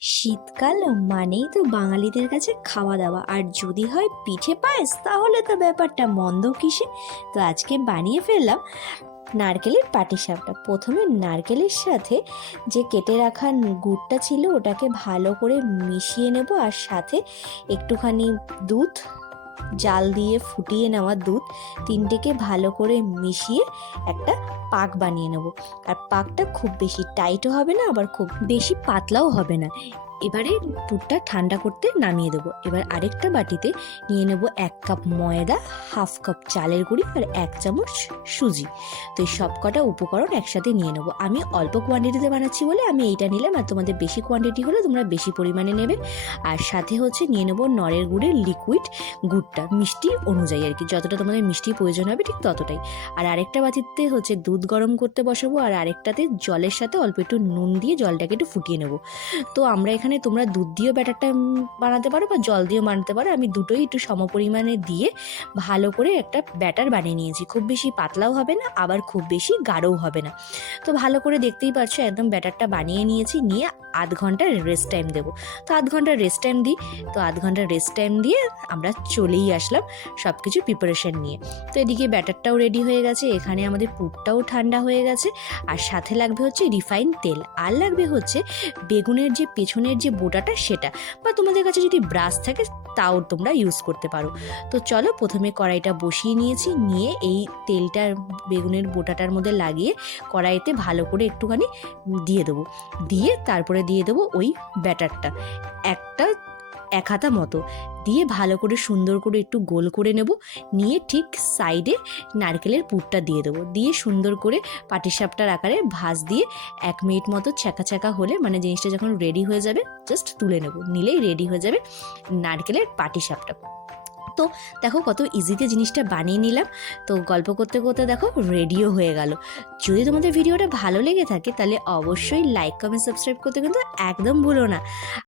শীতকাল মানেই তো বাঙালিদের কাছে খাওয়া দাওয়া। আর যদি হয় পিঠে পায়েস, তাহলে তো ব্যাপারটা মন্দ কিসে? তো আজকে বানিয়ে ফেললাম নারকেলের পাটিসাপটা। প্রথমে নারকেলের সাথে যে কেটে রাখা গুড়টা ছিল, ওটাকে ভালো করে মিশিয়ে নেব, আর সাথে একটুখানি দুধ জাল দিয়ে ফুটিয়ে নেওয়া দুধ তিনটেকে ভালো করে মিশিয়ে একটা পাক বানিয়ে নেব। আর পাকটা খুব বেশি টাইটও হবে না, আবার খুব বেশি পাতলাও হবে না। এবারে দুধটা ঠান্ডা করতে নামিয়ে দেবো। এবার আরেকটা বাটিতে নিয়ে নেব এক কাপ ময়দা, হাফ কাপ চালের গুঁড়ি আর এক চামচ সুজি। তো এই সব কটা উপকরণ একসাথে নিয়ে নেব। আমি অল্প কোয়ান্টিটিতে বানাচ্ছি বলে আমি এইটা নিলাম আর তোমাদের বেশি কোয়ান্টিটি হলে তোমরা বেশি পরিমাণে নেবে। আর সাথে হচ্ছে নিয়ে নেব নরের গুড়ের লিকুইড গুড়টা, মিষ্টি অনুযায়ী আর কি। যতটা তোমাদের মিষ্টি প্রয়োজন হবে ঠিক ততটাই। আর আরেকটা বাটিতে হচ্ছে দুধ গরম করতে বসাবো আর আরেকটাতে জলের সাথে অল্প একটু নুন দিয়ে জলটাকে একটু ফুটিয়ে নেব। তো আমরা এখানে তোমরা দুধ দিয়েও ব্যাটারটা বানাতে পারো বা জল দিয়েও বানাতে পারো। আমি দুটোই একটু সমপরিমাণে দিয়ে ভালো করে একটা ব্যাটার বানিয়ে নিয়েছি। খুব বেশি পাতলাও হবে না, আবার খুব বেশি গাঢ়ও হবে না। তো ভালো করে দেখতেই পাচ্ছ, একদম ব্যাটারটা বানিয়ে নিয়েছি। নিয়ে আধ ঘণ্টা রেস্ট টাইম দেবো। তো আধ ঘণ্টা রেস্ট টাইম দিই। তো আধ ঘণ্টা রেস্ট টাইম দিয়ে আমরা চলেই আসলাম সব কিছু প্রিপারেশন নিয়ে। তো এদিকে ব্যাটারটাও রেডি হয়ে গেছে। এখানে আমাদের পুরটাও ঠান্ডা হয়ে গেছে। আর সাথে লাগবে হচ্ছে রিফাইন তেল। আর লাগবে হচ্ছে বেগুনের যে পেছনের যে বোটাটা সেটা। বা তোমাদের কাছে যদি ব্রাশ থাকে, তাও তোমরা ইউজ করতে পারো। তো চলো প্রথমে কড়াইটা বসিয়ে নিয়েছি, নিয়ে এই তেলটা, বেগুনের বোটাটার মধ্যে লাগিয়ে কড়াইতে ভালো করে একটুখানি দিয়ে দেবো। দিয়ে তারপরে দিয়ে দেবো ওই ব্যাটারটা। একটা এক হাতা মতো। দিয়ে ভালো করে সুন্দর করে একটু গোল করে নেব। নিয়ে ঠিক সাইডে নারকেলের পুরটা দিয়ে দেবো। দিয়ে সুন্দর করে পাটিসাপটার আকারে ভাঁজ দিয়ে এক মিনিট মতো ছ্যাঁকা ছ্যাঁকা হলে মানে জিনিসটা যখন রেডি হয়ে যাবে জাস্ট তুলে নেব। নিলেই রেডি হয়ে যাবে নারকেলের পাটিসাপটা তো দেখো কত ইজিতে জিনিসটা বানিয়ে নিলাম। তো গল্প করতে করতে দেখো রেডিও হয়ে গেল। যদি তোমাদের ভিডিওটা ভালো লেগে থাকে তাহলে অবশ্যই লাইক কমেন্ট সাবস্ক্রাইব করতে কিন্তু একদম ভুলো না।